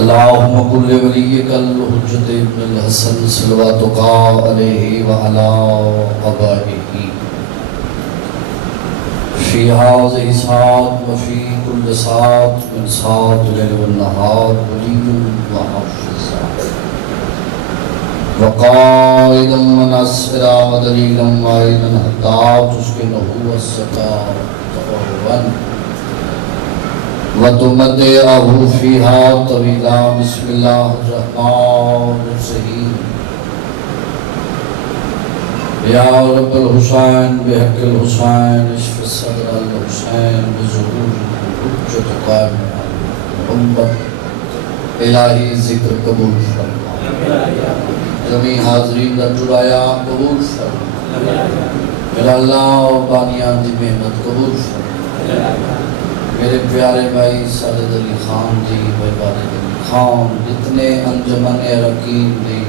اللهم كل وليك الحجة ابن الحسن صلواتك عليه وعلى آبائه في هذه الساعة وفي كل ساعة من ساعة الليل والنهار ولي وحافظا وقائدا وناصرا ودليلا معينا حتى تسكنه السكن طوعا وتمتعه فيها طويلا. بسم الله الرحمن الرحيم. يا رب الحسين بحق الحسين اشف صدر الحسين بظهور حجة قائم محمد. الہی ذکر قبول فرما، جميع حاضرین دا جڑایا قبول فرما. میرا اللہ بانیان دی محنت قبول فرما. میرے پیارے بھائی ساجد علی خان جی، بھائی والد علی خان، جتنے انجمن ارکین دی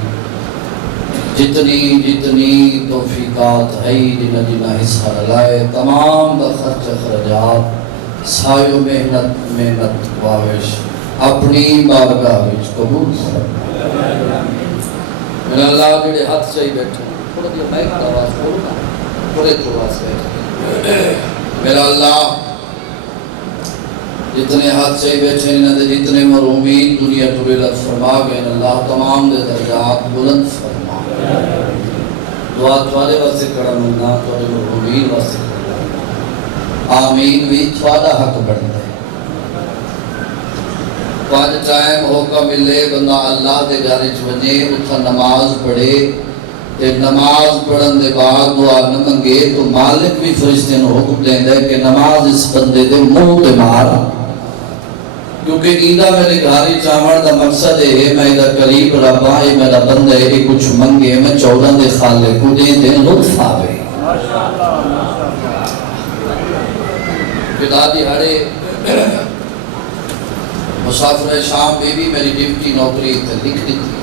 جتنی توفیقات ہے جنہ حصہ لائے، تمام دا خرچ خرجات سایو محنت واوش اپنی بارگاہ وچ قبول فرما. میرا اللہ جڑے ہاتھ سے ہی بیٹھے تھوڑا دیا مائک کا آواز بولنا تھوڑے تو واسطے. میرا اللہ جتنے ہاتھ سے ہی بیٹھے انہاں دے جتنے مرومین دنیا تو لت فرما گئے، اللہ تمام دے درجات بلند فرما. دعا تھوڑے واسطے کرا ملنا، تھوڑے مرومین واسطے کرا. آمین بھی تھوڑا حق بڑھتا ہے. پانچ ٹائم ہوکا ملے بندہ اللہ دے گھر ونے اتھا نماز پڑھے تے نماز پڑھن دے بعد دعا نہ منگے تو مالک بھی فرشتے نو حکم دیندا ہے کہ نماز اس بندے دے منہ تے مار. کیونکہ ایدہ میرے گھاری چامڑ دا مقصد ہے میں ایدہ قریب ربا ہے میرا بندہ ہے کچھ منگے میں 14 دے خالے کو دے لطف آوے. پتا دیہاڑے مسافر شام بی بی میری ڈیوٹی نوکری تے لکھ دی تھی.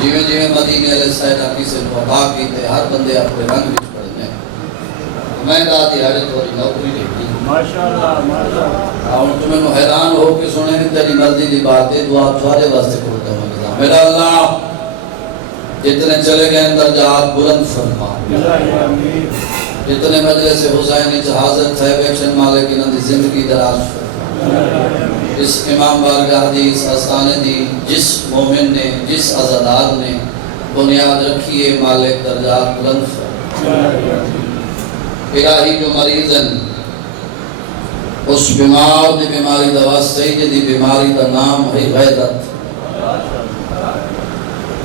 جیویں مدینے علیہ السلام کی سے وفا کی تے ہر بندے اپنے رنگ وچ پڑھنے. میں دا دیہاڑے تھوڑی نوکری لکھ دی. ماشاءاللہ ماشاءاللہ. اور تمہیں نو حیران ہو کے سنے تیری مرضی دی بات ہے. دعا تھوڑے واسطے کرتا ہوں. میرا اللہ جتنے چلے گئے درجات بلند فرما. جتنے مجلس حسینی حاضر تھے بیٹھن مالک انہاں دی زندگی دراز فرما. اس امام بارگاہ دی اس آستانے دی جس مومن نے جس عزادار نے بنیاد رکھی ہے مالک درجات بلند فرما. الہی جو مریضن اس بیمار دی بیماری دا واسطے جدی بیماری دا نام ہے غیرت.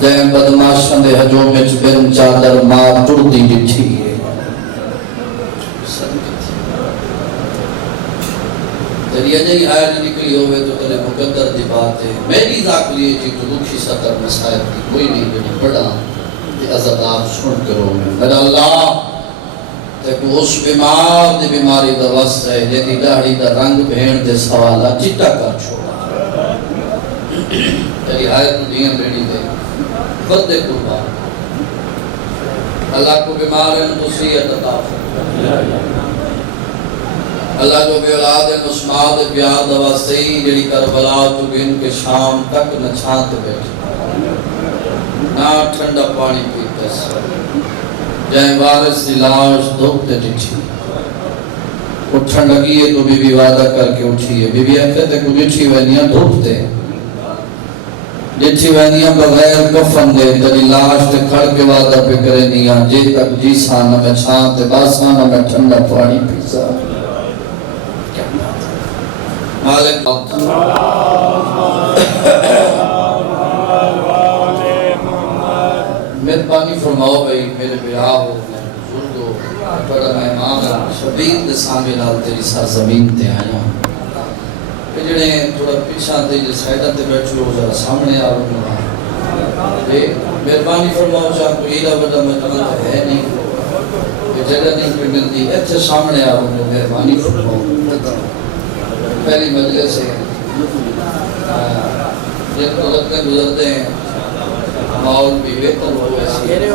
دین بدماشن دے ہجوم وچ بن چادر ماں ٹردی ڈٹھی ہے. تیری اجائی آئے نہ نکلی ہوئے تو تیرے مقدر دی بات ہے. میری ذاک لیے جی تو دکھی سطر مسائل کی کوئی نہیں بڑی بڑا تے عزادار سن کرو. میرا اللہ تے کو اس بیمار دی بیماری دا واسطہ ہے جیدی داڑھی دا رنگ بھین دے سوالا چٹا کر چھوڑا. تیری آیت دیاں بیڑی دے بدے قربان. اللہ کو بیمار ہے نصیحت عطا فرما. اللہ جو بے اولاد مسماد پیار دا واسطے جڑی کربلا تو گن کے شام تک نہ چھانت بیٹھے نہ ٹھنڈا پانی پیتے سر جائیں وارث دی لاش دھوپتے ڈٹھی. اٹھن لگی ہے تو بی بی وعدہ کر کے اٹھی ہے. بی بی اکھتے کو ڈٹھی وینیاں دھوپتے ڈٹھی وینیاں بغیر کفن دے تیری لاش تے کھڑ کے وعدہ پہ کرے نیاں جے تک جی سانہ میں چھانتے باسانہ میں ٹھنڈا پانی پیسا. مالک مہربانی فرماؤ بھئی میرے بیاہ ہو میں بزرگ ہو بڑا مہمان شبیر دے سامنے لال تیری سرزمین تے آیا. جڑے تھوڑا پیچھا تے جو سائیڈہ تے بیٹھو ہو ذرا سامنے آ رہا مہربانی فرماؤ چاہ کوئی ایڈا بڑا مہمان ہے نہیں جگہ نہیں پہ ملتی ایتھے سامنے آ رہا مہربانی فرماؤ. پہلی مجلس ہے جن کو لگتے گزرتے ہیں ماحول بھی بہتر ہو ایسی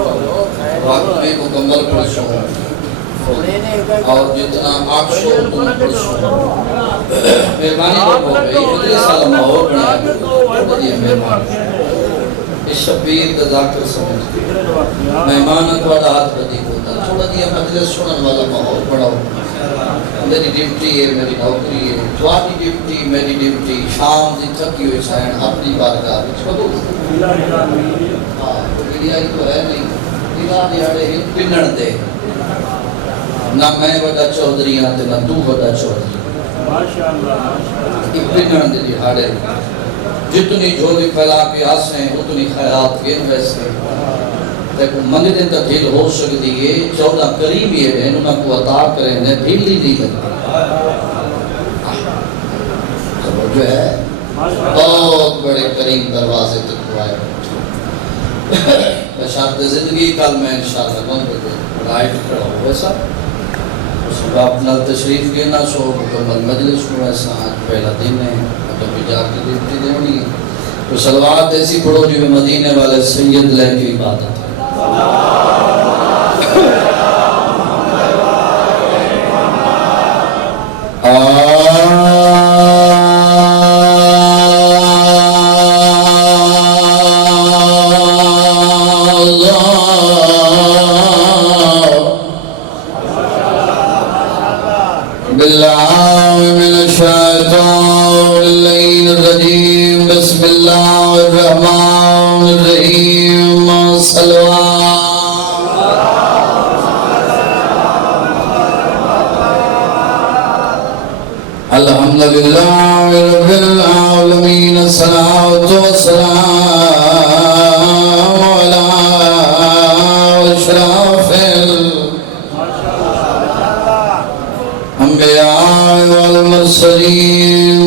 وقت میں مکمل پرشوں اور جتنا 800 تم پرسو مہربانی ہو گئی اتنی سال ماحول بنایا بڑی مہربانی اس شبیر کا ذاکر سمجھتے مہمان کو ہاتھ بدی ہوتا تھوڑا دیا مجلس سنن والا ماحول بڑھاؤ میری ڈیوٹی ہے میری نوکری ہے تھوڑی ڈیوٹی میری ڈیوٹی شام دی تھکی ہوئی سائن اپنی بارگاہ وچ کدو ہاں میڈیا ہی تو ہے نہیں دلا دیاڑے ہی پنن دے نہ میں بڑا چودھری ہاں تے نہ تو بڑا چودھری ماشاءاللہ پنن دے دیاڑے جتنی جھولی پھیلا کے آسیں اتنی خیرات کے ویسے لیکن منگ دن تک دل ہو سکتی ہے 14 قریبی ہے انہوں کو عطا کریں نے بھیلی نہیں لگتا جو ہے بہت بڑے کریم دروازے تک ہوئے بشارت زندگی کل میں انشاءاللہ منگ رائٹ کھڑا ہو ویسا اس کو اپنا تشریف گینا سو مکمل مجلس کو ایسا آج پہلا دن ہے تو بھی جا کے دیتی دینی تو سلوات ایسی پڑھو جو مدینے والے سید لے کی عبادت ہے بسم اللہ الرحمن الرحیم الحمدللہ رب العالمین الصلاة والسلام علی اشرف الانبیاء والمرسلین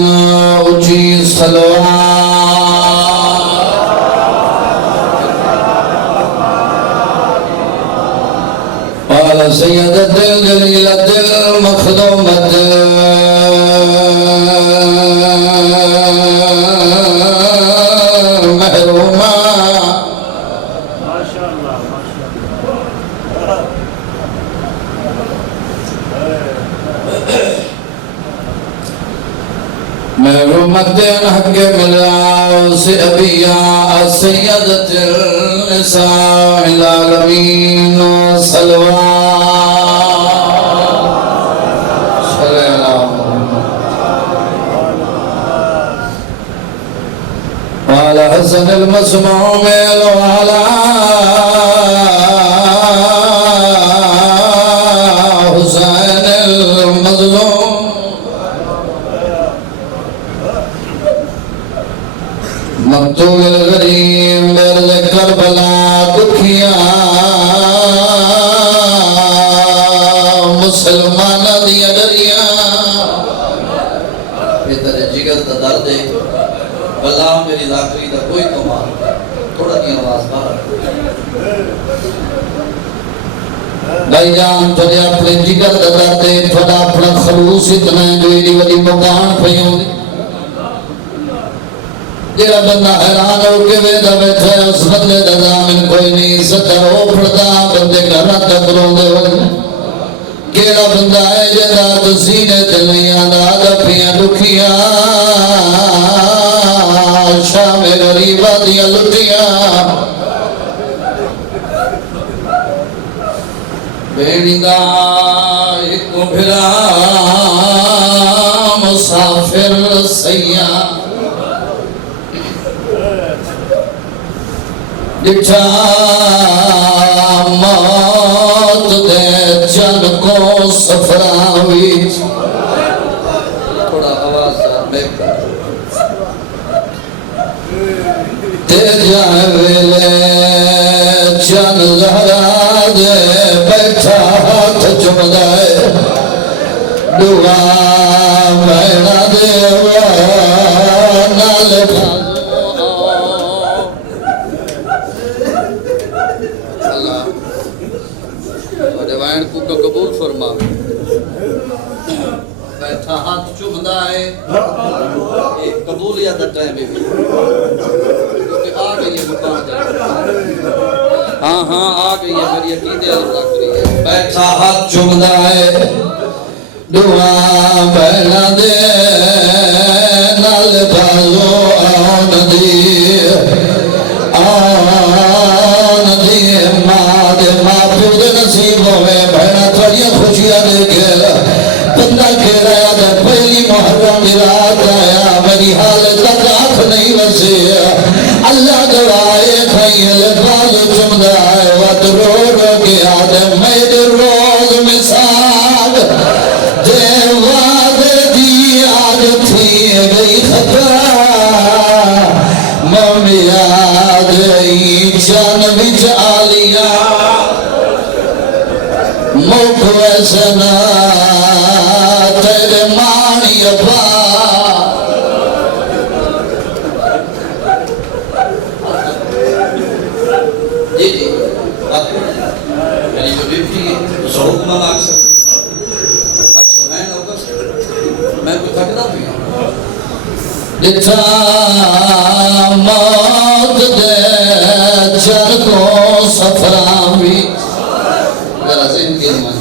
اچھی صلوات على سيدة الجليلة المخدومة محرومة ما شاء الله ما شاء الله محرومة حق ملاوس أبياء السيدة النساء العالمين وعلى حسن المسموم وعلى حسين المظلوم مقتول الغريب برد کربلا دکھیا مسلمان دیا ڈریا بہتر جگر دا درد ہے بلا میری ذاکری دا کوئی کمال تھوڑا کی آواز باہر بھائی جان تھوڑے اپنے جگر دا درد ہے تھوڑا اپنا خلوص اتنا ہے جو ایڈی وڈی مکان پہیوں دی جیرا بندہ حیران ہو کے ویدہ بیٹھے اس بندے دا دامن کوئی نہیں ستر ہو پڑتا بندے گھرہ تک روندے ہوئے کیڑا بندہ ہے جدا تو سینے تلیاں دا دفیاں دکھیاں شام غریبہ دیا لٹیاں بیڑی دا ایک بھرا مسافر سیاں جٹھا موت دے جن کو سفراوی تھوڑا آواز میں تے جائے ویلے جن زہرا دے بیٹھا ہاتھ چمدائے دعا مینا دے نال کو قبول فرما بیٹھا ہاتھ چوبدا ہے ایک قبولیت ٹائم بھی کیونکہ آ گئی ہے مقام ہاں آ گئی ہے میری عقیدے اللہ کری ہے بیٹھا ہاتھ چمدا ہے دعا بہنا دے نال بازو آن دی ماں دے ماں پیو دے نصیب ہوئے بہنا تھوڑیاں خوشیاں دے گیا بندہ کہہ رہا ہے پہلی محرم دی رات آیا میری حالت تک آنکھ نہیں وسے اللہ گوائے کھائیں لباز چمدہ ہے وقت رو رو کے آدم مید روز مثال دے وعد دی آج تھی گئی خطا مومی آج ای جان وچ آلیا موک ویسنا تیرے مانی ابا جی جی یعنی جو بیٹی سو حکمہ مانگ سکتے اچھا میں نوکر سے میں کوئی تھکتا بھی ہوں لکھا موت دے جن کو سفران بھی ذرا ذہن کی نمان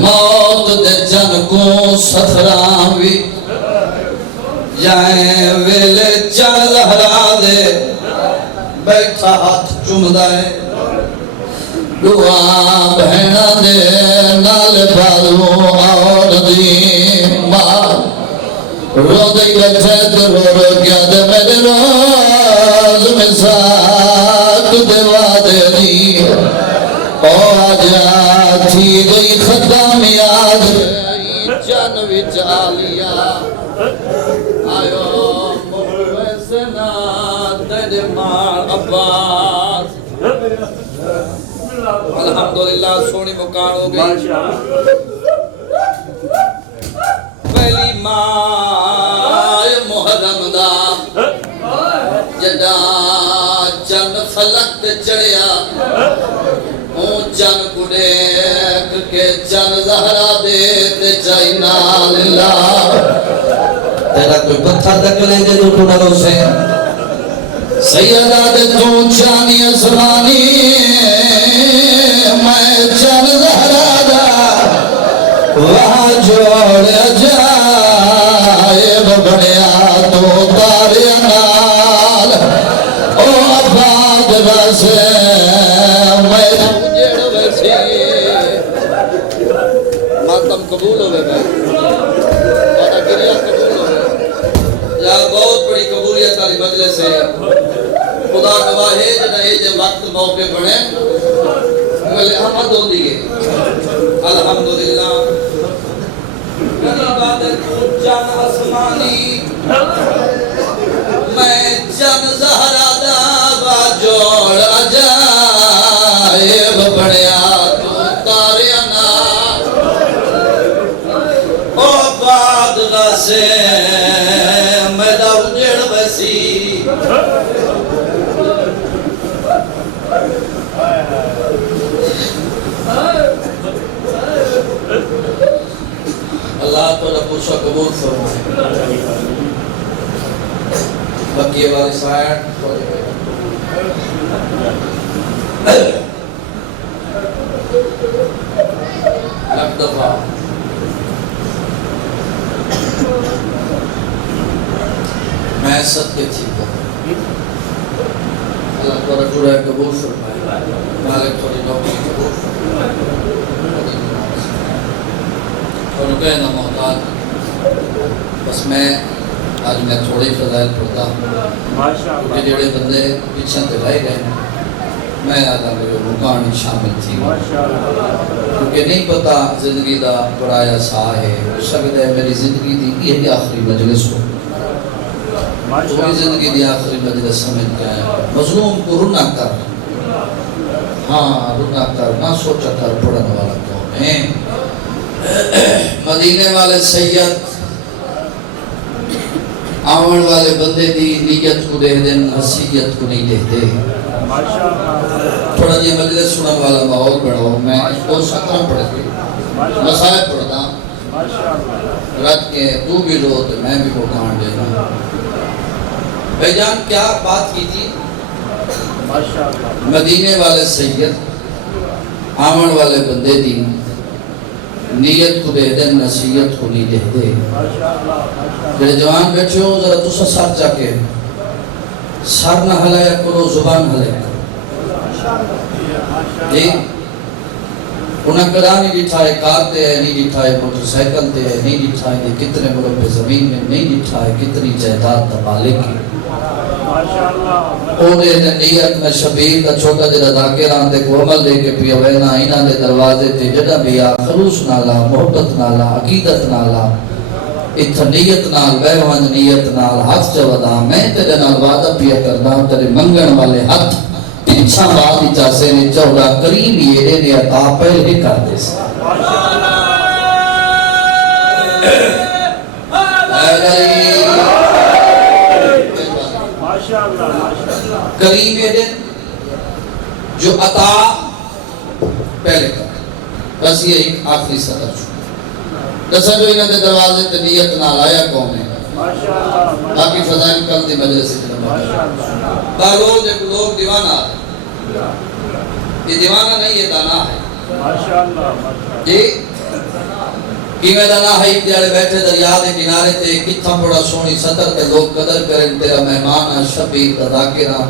موت دے جن کو سفران بھی جائیں ویلے چل لہرا دے بیٹھا ہاتھ چمدا ہے دعا بہنا دے نال بالو اور دی ماں رو دے بیٹھے تو رو رو کیا دے میرے روز میں ساتھ دیوا دے دی او آجا تھی گئی ختم یاد جانوی جالیا آیو موے سنا تیرے مار عباس الحمدللہ سونی مکان ہو گئی پہلی ماں محرم دا جدا چند فلک چڑیا اون چند کو دیکھ کے چند زہرا دے چاہی نال اللہ تیرا کوئی پتھر دکلے دے دو ٹوڑا سے سیدہ دے تو چانی اسمانی میں چند زہرا دا وہاں جوڑ جائے بڑیا تو تارے نال او آباد بسے میں جڑ بسی ماتم قبول ہوئے بھائی اور گریہ قبول ہوئے یا بہت بڑی قبولیت آلی مجلس ہے خدا گواہ ہے جنہیں یہ وقت موقع بڑھے ملے احمد ہو دیئے الحمدللہ غریبات جان آسمانی میں جان زہرا دابا جوڑ عجائب بڑیا تو تاریانا او باد غاسے میدہ اجڑ بسی اللہ تو رب اس قبول فرمائے بقیہ والی سائٹ لگ دفعہ میں صدقے تھی اللہ تو رب قبول فرمائے مالک تھوڑی نوکری قبول فرمائے اور کہنا محتاج بس میں آج میں تھوڑی فضائل پڑھتا ہوں کیونکہ جڑے بندے پیچھے دلائی گئے ہیں میں آدھا میرے رکانی شامل تھی کیونکہ نہیں پتا زندگی دا پرایا سا ہے ہو سکتا ہے میری زندگی دی یہ آخری مجلس ہو تمہیں زندگی دی آخری مجلس سمجھ گئے مظلوم کو رنا کر ہاں رنا کر نہ سوچا کر پڑھنے والا کون ہے مدینے والے سید آون والے بندے دی نیت کو دے دیں حسیت کو نہیں دیتے تھوڑا جی مجلس سنن والا ماحول بڑھاؤ میں دو سطرہ پڑھ کے مسائل پڑھتا رکھ کے تو بھی لو تو میں بھی وہ کان دینا بھائی جان کیا بات کی تھی مدینے والے سید آمن والے بندے دی نیت کو دے دے نصیحت کو نہیں دے دے جڑے جوان بیٹھے ہو ذرا تسا سر جا کے سر نہ ہلایا کرو زبان ہلایا کرو جی انہاں کدا نہیں دکھا ہے کار تے ہے نہیں دکھا ہے موٹر سائیکل تے ہے نہیں دکھا ہے کتنے مربع زمین میں نہیں دکھا ہے کتنی جائیداد دا مالک ہے اونے نیت میں شبیر دا چھوٹا جڑا ذاکراں تے کو عمل لے کے پیا وینا انہاں دے دروازے تے جڑا بھی آ خلوص نالا محبت نالا عقیدت نالا اتھا نیت نال بہوان نیت نال ہاتھ چودا میں تیرے نال وعدہ پیا کرنا تیرے منگن والے ہاتھ پچھا بات چاسے نے چودا کریم یہ نے عطا پہلے کر دے سا کریم یہ دن جو عطا پہلے کر بس یہ ایک آخری سطر چھو دسا جو انہوں نے دروازے تے نیت نال آیا کون ہے باقی فضائل کل دی مجلس بارول ایک لوگ دیوانہ یہ دیوانہ نہیں یہ دانا ہے جی کیویں دانا ہے جڑے بیٹھے دریا دے کنارے تے کتھا بڑا سونی سطر تے لوگ قدر کرن تیرا مہمان شبیر دا ذاکرہ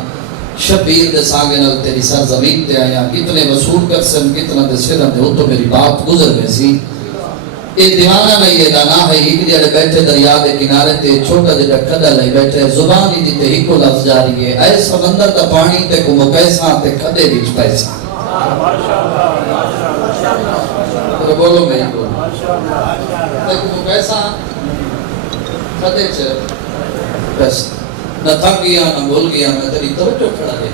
شبیر دے سانگے نال تیری سرزمین تے آیا کتنے وصول کر سن کتنا دے سرن دے تو میری بات گزر گئی سی یہ دیوانہ نہیں یہ دانا ہے ایک جڑے بیٹھے دریا دے کنارے تے چھوٹا جڑا کدا لے بیٹھے زبان ہی تے ہی کو لفظ جاری ہے اے سمندر دا پانی تے کو مکیساں تے کدے وچ پیسہ تو بولو میں بولو تے کو مکیساں کدے چ پیسہ نہ تھک گیا نہ بول گیا میں تیری توجہ کھڑا دے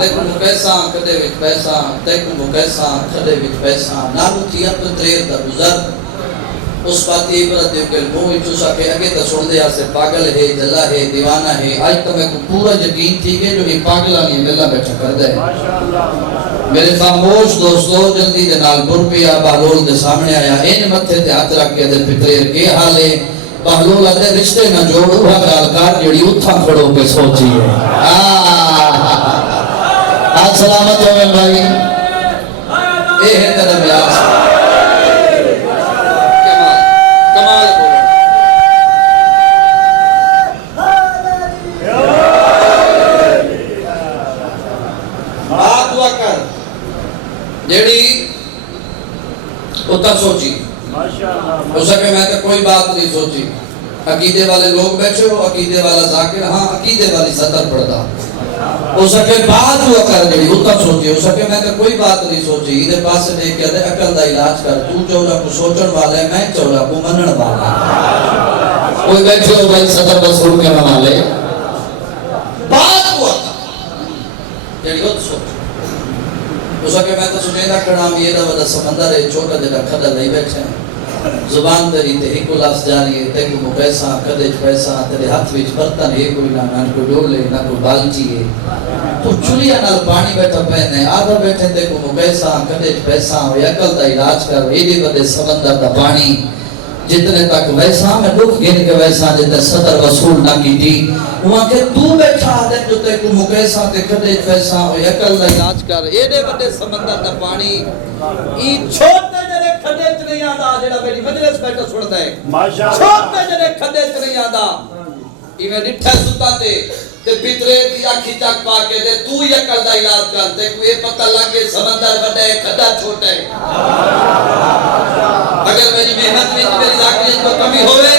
دیکھو مکیساں کدے وچ پیسہ دیکھو مکیساں کدے وچ پیسہ نالو تھی اپ تریر دا گزر اس باتی عبرت دیو کہ منہ وچ سکے اگے تے سن دے اسے پاگل ہے جلا ہے دیوانہ ہے اج تو میں کو پورا یقین تھی کہ جو یہ پاگلا نہیں ملا بیٹھا کر دے میرے خاموش دوستو جلدی دے نال بر پیا بہلول دے سامنے آیا این متھے تے ہاتھ رکھ کے دے پتریر کے حال ہے بہلول آدھے رشتے نہ جوڑو ہاں گالکار جڑی اتھا کھڑو پہ سوچی ہے آج سلامت ہو میں بھائی اے ہے تیرا بیاس کمال بولو بات ہوا کر جڑی اتھا سوچی ہو سکے میں تو کوئی بات نہیں سوچی عقیدے والے لوگ بیٹھے ہو عقیدے والا ذاکر ہاں عقیدے والی سطر پڑھتا ہو سکے بات ہوا کر جڑی اتنا سوچی ہو سکے میں تو کوئی بات نہیں سوچی ادھر پاس سے دیکھ کے عقل دا علاج کر تو چورا کو سوچن والا ہے میں چورا کو منن والا کوئی بیٹھے ہو بھائی سطر بسرو کے والے بات ہوا کر جڑی اتنا سوچی ہو سکے میں تو سنے نہ کھڑا ہم یہ دا ودا سمندر ہے چھوٹا جڑا کھڑا نہیں بیٹھے ہیں زبان تری تے ایک لفظ جاری ہے تے کو پیسہ کدے پیسہ تیرے ہاتھ وچ برتن ہے کوئی نہ کوئی ڈولے نہ کوئی بالچی ہے تو چولیا نال پانی بیٹھا پہنے آدھا بیٹھے تے کو پیسہ کدے پیسہ ہوئے عقل دا علاج کر ایڈی بڑے سمندر دا پانی جتنے تک ویسا میں دکھ گن کے ویسا جتنے صدر وصول نہ کی تھی وہاں کہ تو بیٹھا دے جو تے کو مکیسا تے کدے پیسہ ہوئے عقل دا علاج کر ایڈے بڑے سمندر دا پانی ای چھوٹے جڑے کھڈے چ نہیں آندا جڑا میری مجلس بیٹھا سندا ہے چھوٹے جڑے کھڈے چ نہیں آندا ایویں ڈٹھا ستا تے پترے دی اکھی چک پا کے دے تو ہی عقل دا علاج کر تے کوئی پتہ لگے سمندر بڑا ہے کھڈا چھوٹا ہے اگر میری محنت میں میری ذاکریت کو کمی ہوئے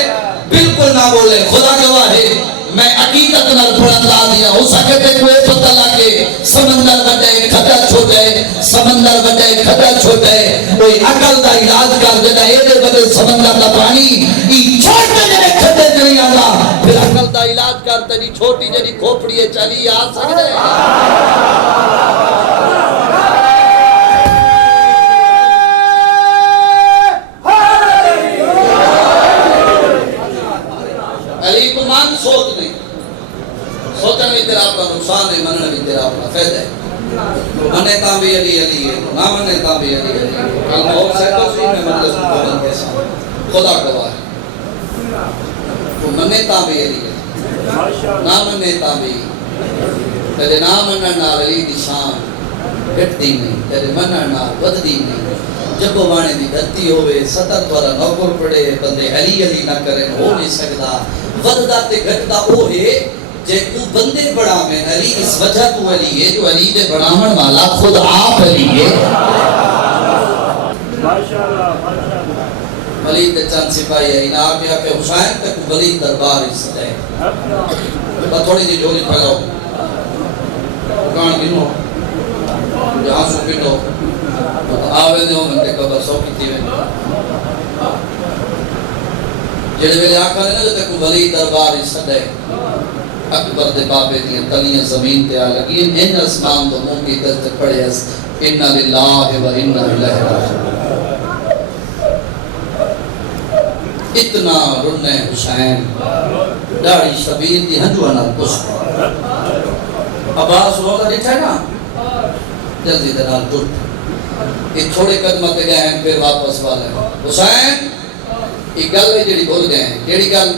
بالکل نہ بولے خدا گواہ ہے میں عقیدت نال تھوڑا لا دیا ہو سکے تے کوئی پتہ لگے سمندر بڑا ہے کھڈا چھوٹا ہے سمندر بڑا ہے کھڈا چھوٹا ہے کوئی عقل دا علاج کر دے ایڈے بڑے سمندر دا پانی ای چھوٹے جڑے کھڈے نہیں آندا پھر عقل دا علاج کر تیری چھوٹی جڑی کھوپڑی ہے چلی آ سکدے علی کو مان سوچ نہیں سوچنا بھی تیرا اپنا نقصان ہے مننا بھی تیرا اپنا فائدہ ہے منے تا بھی علی علی ہے نہ منے تا بھی علی علی ہے کل میں اور سیکٹر سی میں مجلس مقابل کے ساتھ خدا گواہ ہے تو منے تا بھی علی ہے نہ منے تا بھی تیرے نام منن نال علی دی شان گھٹتی نہیں، تیرے منع نال ودی نہیں۔ جب وانے دی دھرتی ہوئے 70 والا نوکر پڑے بندے علی علی نہ کریں ہو نہیں سکتا۔ وددا تے گھٹدا او ہے جے تو بندے بڑا میں علی اس وجہ تو علی ہے جو علی دے بڑامن والا خود آپ علی ہے۔ ولید چند سپاہی ہے انعام کیا کہ حسین تک ولید دربار عزت ہے۔ تھوڑی دی جھولی پھیلاؤ کان گنو جہاں سو پنڈو آوے دیو من تے قبر سو کیتی وے جڑے ویلے آکھا نے جو تک ولید دربار عزت ہے۔ اکبر دے بابے دیاں تلیاں زمین تے آ لگی ان اسمان دو منہ کی دست پڑے اس انا للہ و انا الیہ راجعون۔ اتنا رن حسین داڑھی شبیر دی ہنجو نال پشت عباس روزہ ڈٹھا ہے نا جلدی دے نال ٹوٹ یہ تھوڑے قدمہ تے گئے ہیں پھر واپس والے حسین ایک گل ہے جڑی بھول گئے ہیں کیڑی گل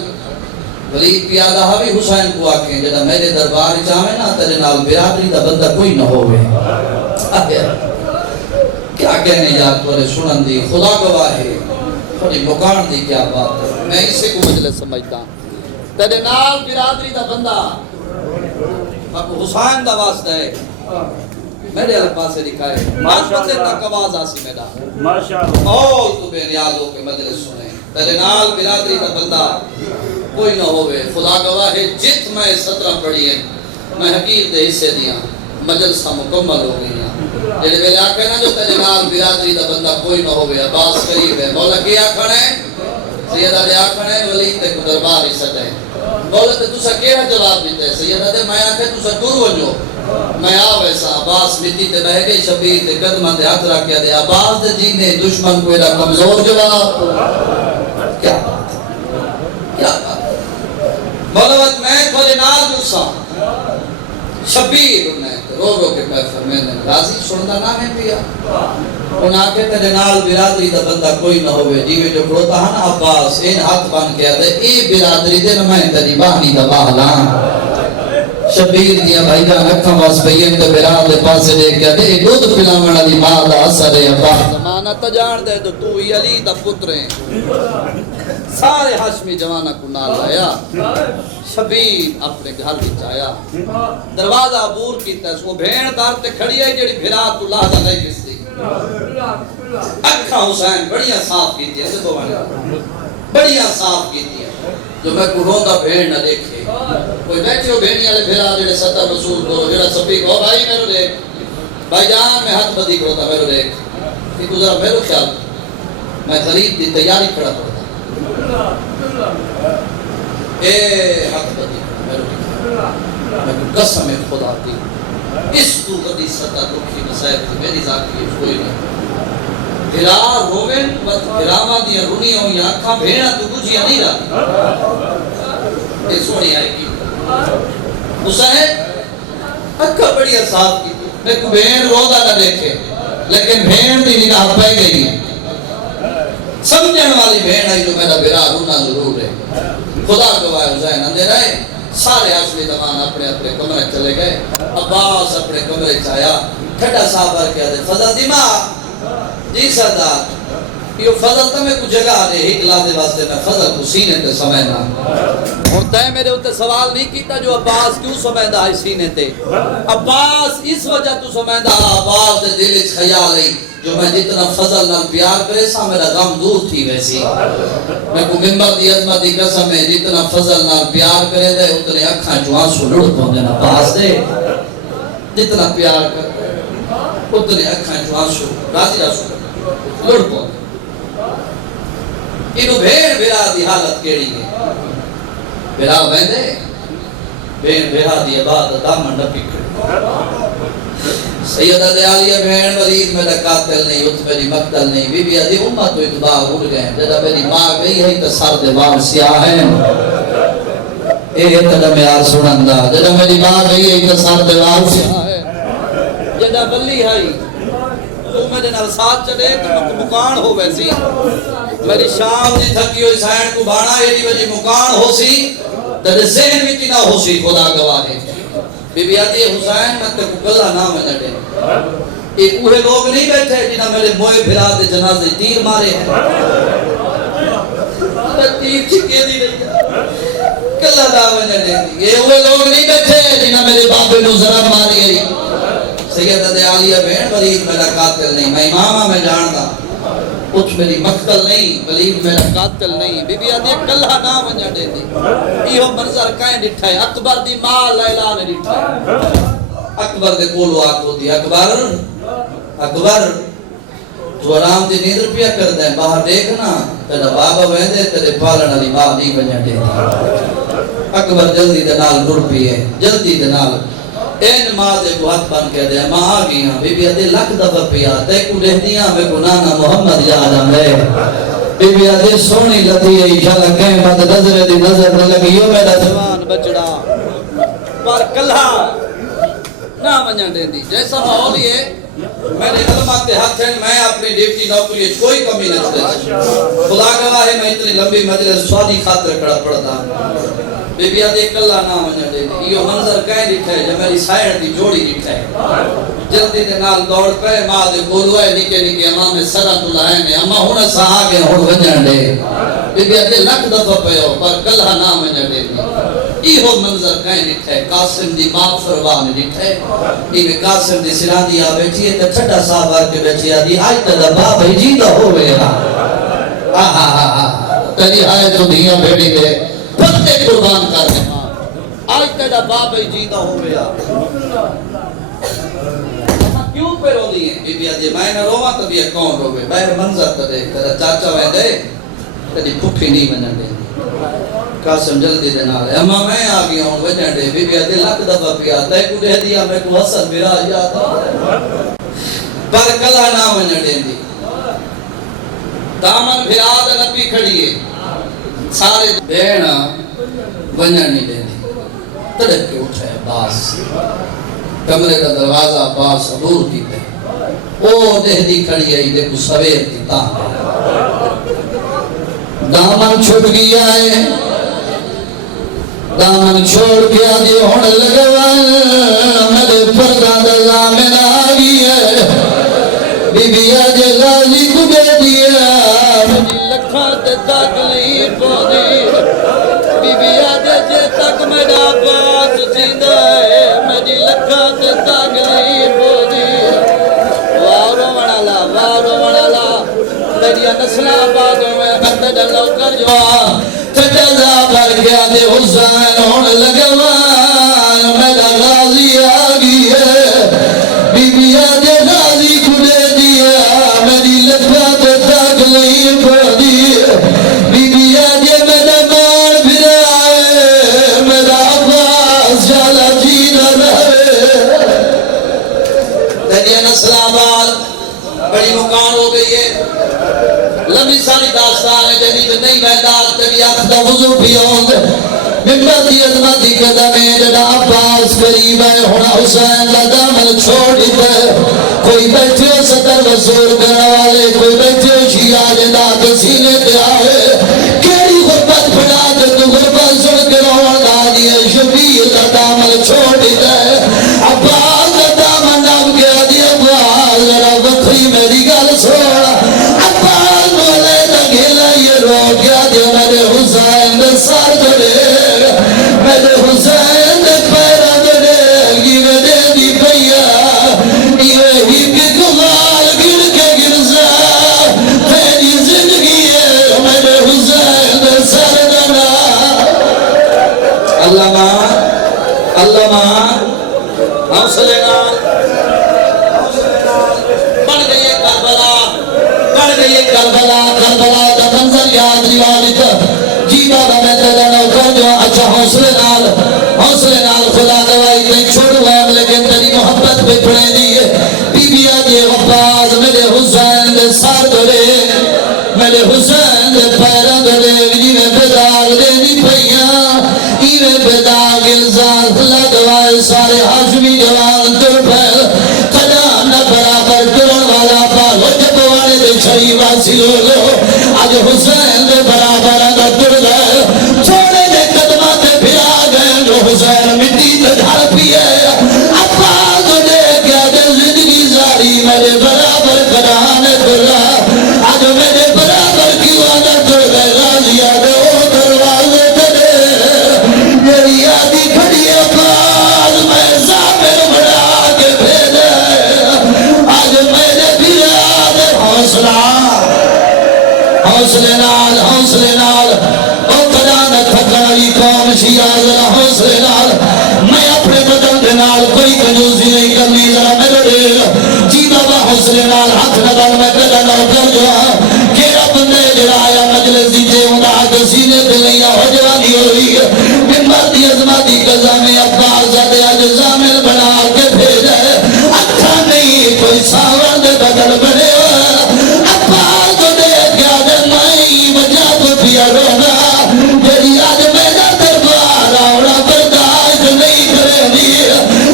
ولید پیادہ بھی حسین کو آکھیں جڑا میرے دربار چاہے نا تیرے نال برادری دا بندہ کوئی نہ ہوئے کیا کہنے یاد تورے سنن دی خدا گواہ ہے تھوڑی مکان دی کیا بات ہے میں اسے کو مجلس سمجھتا تیرے نال برادری دا بندہ اب حسین دا واسطہ ہے میرے الفاظ سے لکھا ہے ماس بندے تک آواز آسی میرا ماشاءاللہ او تو بے نیاز ہو کے مجلس سنیں تیرے نال برادری دا بندہ کوئی نہ ہوئے خدا گواہ ہے جت میں 17 پڑھی ہے میں حقیر دے حصے دیا مجلسہ مکمل ہو گئی ہیں جڑے ویلے آکھے نا جو تیرے نال برادری دا بندہ کوئی نہ ہوئے عباس قریب ہے مولا کیا کھڑے سیدہ دے آکھنے ولید تے کو دربار ہی سجائے مولا تے تُسا کیا جواب دیتا ہے سیدہ دے میں آکھے تُسا دور ونجو میں آو ایسا عباس مٹی تے بہ گئی شبیر تے قدمہ دے ہاتھ رکھ کیا دے عباس دے جینے دشمن کو ایڈا کمزور جواب کیا بات کیا بات مولوت میں تھوڑے نال دوسا شبیر انہیں رو رو کے پہ فرمینے راضی سننا نہ ہے پیا انہاں آکے تیرے نال برادری دا بندہ کوئی نہ ہوئے جیوے جو کھڑوتا ہے نا عباس این ہاتھ بان کیا دے اے برادری دے نمائندہ دی باہنی دا باہلان شبیر دیا بھائی جان اکھاں واس پئیم تے براد دے پاسے دیکھ کیا دے دودھ پلاونا دی ماں دا اثر ہے عباس زمانہ تجان دے تو ہی علی دا پتر ہیں سارے ہاشمی جوانہ کو نال لایا شبیر اپنے گھر وچ آیا دروازہ عبور کیتا ہے وہ بھین دار تے کھڑی ہے جڑی بھرا تو لہدا نہیں کسی اکھاں حسین بڑیاں صاف کیتی ہے تو بڑیاں صاف کیتی ہے جو میں کو روندا بھین نہ دیکھے کوئی بیٹھو بھینی والے بھرا جڑے 70 رسول کو جڑا سبھی کو بھائی میرے دیکھ بھائی جان میں ہاتھ بدی کرتا میرے دیکھ کہ تو ذرا میرے خیال میں خرید دی تیاری کھڑا پڑتا اے ہاتھ بدی میں کو قسم خدا کی اس تو غدی ستا دکھی مسائب تھی میری ذاتی کوئی نہیں بھرا رومن بھراما دیا رونی ہوئی آنکھاں بھیڑا تو کچھ نہیں رہا یہ سونی آئے گی حسین اکھا بڑی صاف کی میں کو بھیڑ روزہ نہ دیکھے لیکن بھیڑ دی نگاہ پہ گئی سمجھن والی بھیڑ ہے جو میرا بھرا رونا ضرور ہے خدا گواہ حسین اندر آئے سارے عاشقی زمان اپنے اپنے کمرے چلے گئے عباس اپنے کمرے چایا ٹھڈا صاحب کیا دے فضل دی ماں جی سردار یہ فضل تمہیں کچھ جگہ دے ہی دلا دے واسطے میں فضل کو سینے تے سمجھنا اور تے میرے ہوتے سوال نہیں کیتا جو عباس کیوں سمجھدا ہے سینے تے عباس اس وجہ تو سمجھدا عباس دے دل وچ خیال ہے جو میں جتنا فضل نال پیار کرے سا میرا غم دور تھی ویسی میں کو منبر دی عظمت دی قسم ہے جتنا فضل نال پیار کرے دے اتنے اکھاں چوں آنسو لڑ پوندے نا عباس دے جتنا پیار کرے اتنے اکھاں چوں آنسو راضی رسول لڑ پوندے انہوں بھیڑ بھیرا دی حالت کیڑی ہے بھیرا بیندے بھیڑ بھیرا دی عبادت دامن نہ پکڑ سیدہ دے عالیہ بھیڑ ولید میرا قاتل نہیں ات میری مقتل نہیں بی بی ادھی امت تو اتباہ اڑ گئے جدہ میری ماں گئی ہے تو سر دے وار سیاہ ہے اے تدہ میں آر سنندہ جدہ میری ماں گئی ہے تو سر دے وار سیاہ ہے جدہ بلی ہے تو میرے نال ساتھ چلے تو مکان ہو ویسی میری شام دی تھکی ہوئی سائن کو بھانا ایڈی وجہ مکان ہو سی تیرے ذہن بھی کی نہ ہو سی خدا گواہ ہے بی بی آتی حسین میں تے کو گلہ نہ میں نڈے یہ اوہے لوگ نہیں بیٹھے جنہاں میرے موئے بھرا دے جنازے تیر مارے ہیں، تیر چھکے دی رہی کلہ دعوے نے دے دی. یہ اوہے لوگ نہیں بیٹھے جنہاں میرے بابے نو ضرب ماری ہے. سیدہ عالیہ بہن ولید میرا قاتل نہیں، میں امامہ میں جانتا، کچھ میری مقتل نہیں، ولید میرا قاتل نہیں. بی بی آدھی کلہ نہ ونجا دے دی. یہ منظر کہیں ڈٹھا ہے، اکبر دی ماں لیلہ نے ڈٹھا ہے. اکبر دے کولو آکو دی، اکبر تو آرام دی نیندر پیا کر دیں، باہر دیکھنا تیرا بابا ویندے تیرے پالن علی ماں نہیں ونجا دے دی. اکبر جلدی دے نال گر پیے، جلدی دے نال اے نماز کو ہاتھ بن کے دے. ماں آ گئی ہاں، بی بی آدھے لکھ دفعہ پیا تے کو دہدیاں میں کو نانا محمد یاد آمدے. بی بی آدھے سونی لدھی ہے جھلا کہیں مد نظر دی نظر نہ لگی یو میرا جوان بچڑا پر کلہ نہ ونجا دے دی. جیسا ماحول یہ میرے علماء کے ہاتھ ہیں، میں اپنی ڈیوٹی نوکری کوئی کمی نہ کرے. خدا گواہ ہے میں اتنی لمبی مجلس سوادی خاطر کھڑا پڑتا. بی بی آدھے کلہ نہ ونجا دے دی. یہ منظر کہیں ڈٹھا ہے جب میری سائن دی جوڑی ڈٹھا ہے. جلدی دے نال دوڑ پہ ماں دے کولو ہے نکے نکے اماں میں سرہ تو لائے نے اماں ہونا سا آگے ہون ونجن دے. بی بی آدھے لکھ دفعہ پہ ہو پر کلہ نہ ونجا دے دی. یہ منظر کہیں ڈٹھا ہے. قاسم دی ماں فروانے ڈٹھا ہے. یہ قاسم دی سران دی آ بیٹھی ہے تے چھٹا صاحب آر کے بیٹھی آدھی آج تیرا باپ ہی جیدہ ہوئے تیری آئے تو دھیاں بھیڑی گئے پتے قربان کر دے. آج تیرا باپ ہی جیدہ ہوئے کیوں پہ رو دی ہیں؟ بی بی آدھی میں نہ روما تب یہ کون روے بہر منظر تو دیکھ تیرا چاچا وے دے تیری پھپھی نہیں بنن دے. قاسم جلدی دے نال اما میں آ گیا ہوں وجہ دے. بی بی آدھی لکھ دفعہ پیا تے کو دے دیا میں کو حسن میرا یاد پر کلہ نہ ونجا دے دی. دامن بھرا دے نبی کھڑی ہے سارے بہن ونجا نہیں دے دی. تڑپ کے اٹھے باس کمرے کا دروازہ باس دور کیتے او دہدی کھڑی ہے دیکھو سویر کی تاں دامن چھوٹ گیا ہے. دامن چھوڑ کے آدھی ہون لگوان میرے پردہ دلہ میں آگی ہے. بی بی آجے غازی کو دے دیا مجھے لکھا تے تک نہیں پودی. بی بی آجے جے تک میرا باس جیدہ ہے مجھے لکھا تے تک نہیں پودی. وارو وڑالا میری نسلہ آبادوں میں خطہ جلو کر جوا تجزا پر گیا دے حسین ہون لگوان میرا غازی آگی ہے. بی بی آجے غازی کو دے دیا میری لکھا تے تک نہیں پودی. بی بی آجے میرا مان بھرا ہے میرا عباس جالا جیدہ رہے. تیری نسل آباد بڑی مکان ہو گئی ہے. لمبی ساری داستان ہے جدید نہیں میدان تیری اخدہ وضو پیوں دے ممبتی عظمتی قدمیں جدا عباس قریب ہے ہونا حسین کا دامن چھوڑ دے. کوئی بیٹھے ستر وصول کرنے والے کوئی بیٹھے شیعہ جدا سینے پہ آئے کیڑی غربت پڑا دے تو غربت سن کے روان دانی ہے. شبیر کا دامن چھوڑ دے عباس کا دامن نام کیا دے. عباس ذرا وکھری میری گل سوڑا عباس بولے لگیلا یہ رو گیا دے میرے حسین دے سار دے میرے حسین دے پیرا دے یہ دے دی پیا یہ ہی کے گوال گر کے گرزا تیری زندگی ہے میرے حسین دے سار دنا. اللہ ماں حوصلے نال بڑھ گئی ہے کربلا دا منظر یاد ریوالیت جی بابا میں تیرا نو کر جو اچھا حوصلے نال خدا دوائی نہیں چھوڑو ہے لیکن تیری محبت پہ پڑے دی ہے. بی بی آجے عباس میرے حسین دے سار دورے میرے حسین دے پیرہ دورے جیوے بداغ دینی پہیاں ایوے بداغ الزان خلا دوائی سارے حاجمی جوان در پھیل قدا نہ برابر کرن والا پالو جبوانے دے چھڑی واسی لوگو آج حسین دے برابر اندر در گئے چھوڑے دے قدمات پھرا گئے جو حسین مٹی تے جھڑ پیے. عباس دے کیا دے زندگی زاری میں سینے پہ لیا ہو جوانی ہوئی ہے ممبر دی عظمتی قضا میں عباس زدے اجزا میں بنا کے بھیجا ہے اکھا نہیں کوئی ساور دے بدل بڑے عباس تو دے گیا دے مائی وجہ تو پیا رونا جیری آج میرا دربار آوڑا برداشت نہیں کرے دی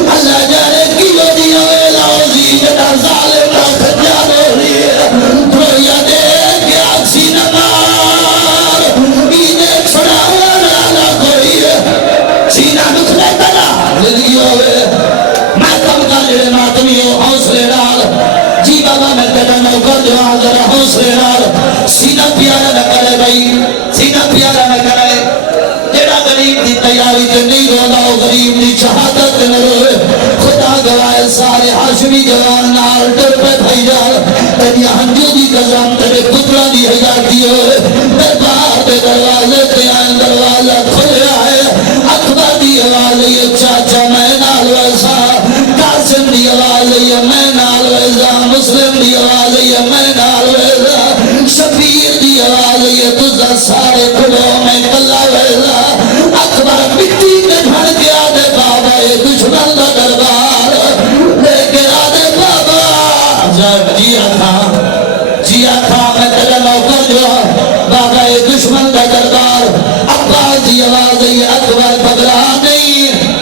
اللہ جانے کی ہو دی اویلا ہوزی جنا ظالم نہ خجال ہو رہی ہے درویا دے گیا سینہ مار اینے چھڑا والا کوئی ہے سینہ نکلے تلا زندگی ہوئے میں کم کا لڑے ماتمی ہو حوصلے ڈال جی بابا میں تیرا نوکر جو آدھر حوصلے ڈال سینہ پیارا نہ کرے بھائی سینہ پیارا نہ کرے جیڑا غریب دی تیاری تے نہیں رونا ہو غریب دی شہادت نہ روئے خدا گوائے سارے حاشمی جوان نال ڈر پہ بھائی جال تیری ہنجو دی قضام تیرے پترہ دی حیاتی ہوئے دربار پہ دروازے تے آئیں دروازہ کھلے آئے اکبر دی آواز یہ چاچا میں نال ویسا قاسم دی آواز یہ میں نال ویسا مسلم دی آواز یہ میں نال ویسا شفیر دی آواز یہ تجھا سارے کھلوں میں کلا ویسا اکبر مٹی کے بھڑ کے آدھے بابا یہ دشمن دا دربار لے کے آدھے بابا جیا تھا میں تیرا نوکر جو بابا یہ دشمن دا دربار عباس دی آواز یہ اکبر پگلا نہیں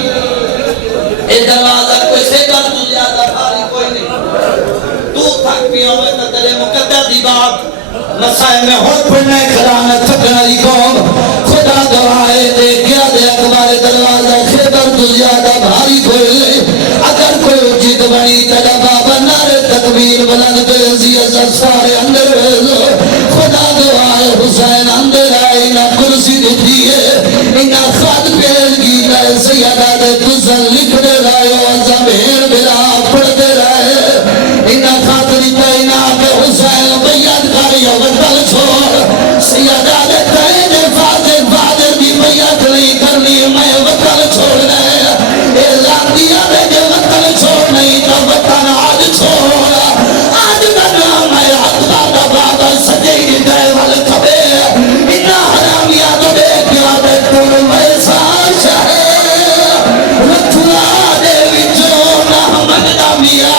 اے دروازہ کوئی سے کر تو زیادہ بھاری کوئی نہیں تو تھک بھی ہوئے تو تیرے مقدر دی بات مسائے میں ہوت پڑھنے کھلانا تھکنا دی قوم خدا گواہے دے کیا دے اکبر دروازہ خیبر تو زیادہ بھاری کوئی نہیں اگر کوئی اجید بنی تیرا بابا نارے تکبیر بلند پہ عزیز سارے اندر ویزو خدا گواہے حسین اندر آئی نہ کرسی دیتی ہے انہا خط پیل گیتا ہے سیدہ دے تسل لکھ دے رائے و زمین بلا پڑھ دے رائے انہا خاطری تینا کہ حسین بیعت کاری و بطل چھوڑ سیدہ دے تینے فادر دی بیعت نہیں کرنی میں بطل چھوڑ رہے اعلان دیا دے جو بطل چھوڑ نہیں تو بطن آج چھوڑ آج کا نام ہے حقبہ دا بابا سجے گی گئے والے کبے انہا حرامیہ تو دے کیا دے تور ویسا شہے رکھلا دے وچوں نحمد نامیا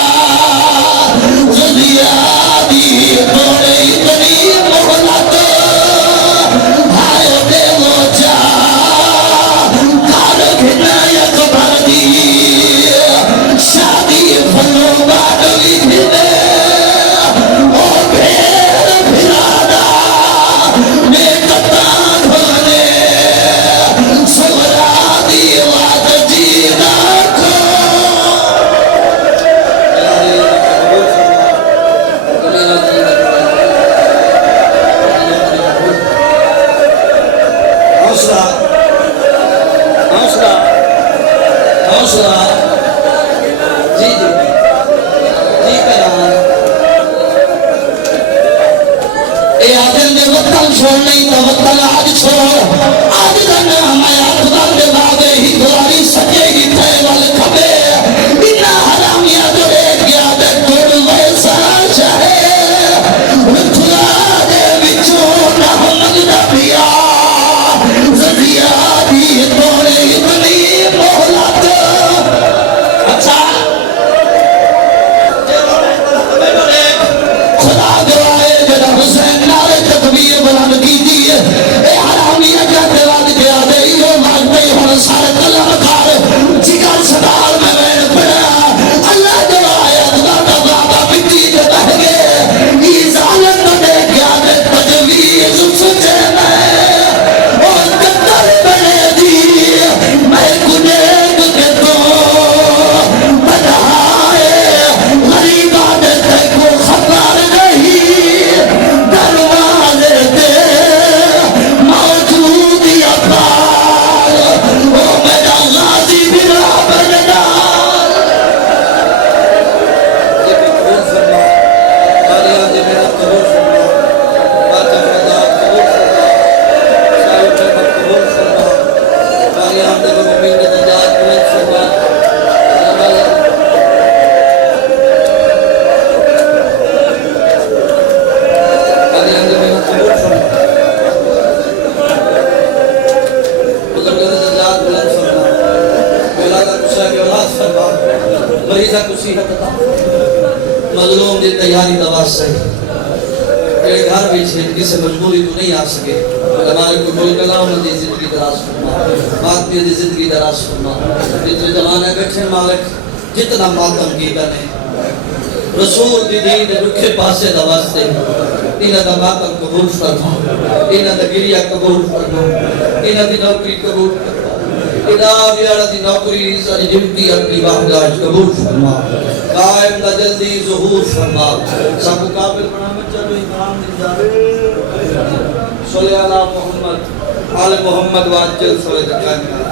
زدیا دی توڑے اتنی محلت آئے دے موچا کار گھنا یک بھر دی شادی پھلوں باڈوی گھنے او بھیر بھرادا میں کتان ہونے سورا دی واد جینا کو حوصلہ حوصلہ حوصلہ جی جی جی کران اے آدم دے وطن چھوڑ نہیں تو وطن آج چھوڑ آج دا نام ہے اکبر دے بابے ہی دواری سکے گی تھے والے کھبے بنا حرامیہ جو ایک گیا دے توڑ ویسا چاہے رکھلا دے وچوں نحمد نبیہ زدیا دی توڑے اتنی محلت اچھا خدا گوائے جدا حسین نارے تکبیر بلند کی دیئے اے حرامیہ عاجزہ کو صحت عطا مظلوم دی تیاری دوا صحیح تیرے گھر بیچ ہے کسی مجبوری تو نہیں آ سکے ہمارے کو بول کلا انہوں نے زندگی دراز فرما بات دی زندگی دراز فرما جتنے زمانے بیٹھے مالک جتنا ماتم کیتا نہیں رسول دی دین رکھے پاسے دا واسطے انہاں دا ماتم قبول فرما انہاں دا گریہ قبول فرما انہاں دی نوکری قبول فرما انہاں بیارہ دی نوکری ساری جمتی اپنی باہداج قبول فرما قائم دا جلدی ظہور فرما سب کو قابل بنا میں چلو امام دی جاوے صلی اللہ محمد آل محمد واجل صلی اللہ